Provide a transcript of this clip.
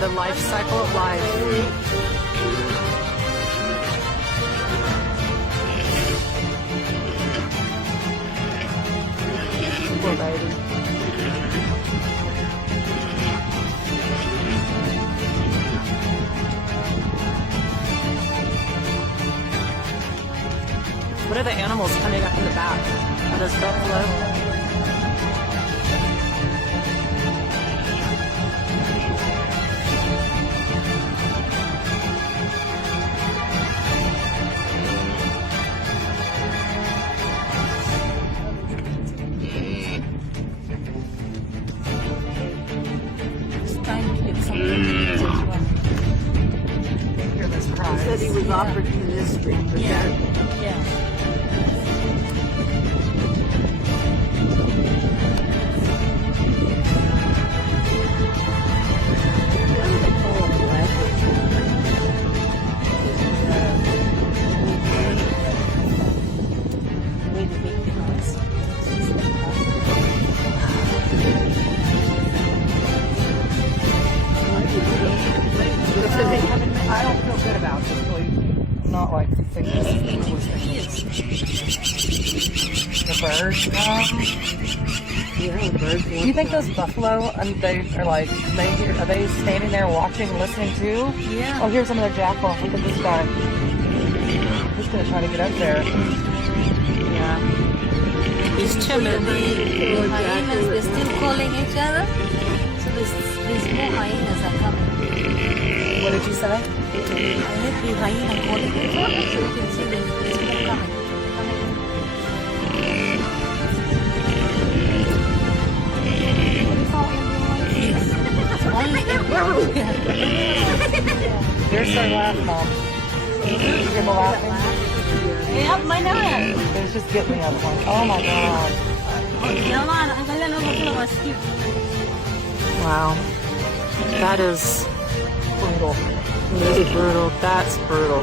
The life cycle of life. Poor baby. What are the animals coming up in the back? Are those buffalo? He said he was opportunistic, but that I don't feel good about this, please. I'm not like thinking this is the birds. yeah, the birds. Do you think those buffalo, they are like, are they standing there watching, listening too? Yeah. Oh, here's another jackal. Look at this guy. He's gonna try to get up there. Yeah. He's timid. The hyenas, they're still calling each other. So there's more hyenas are coming. What did you say? I heard the hyena calling each other. So you can see there's more coming. Only Here's their laugh, Mom. You hear them laughing? yeah, my name. There's just get me other one. Oh my god. Naman, ang ganda ng mga skip. Wow. That is brutal. That is brutal. That's brutal.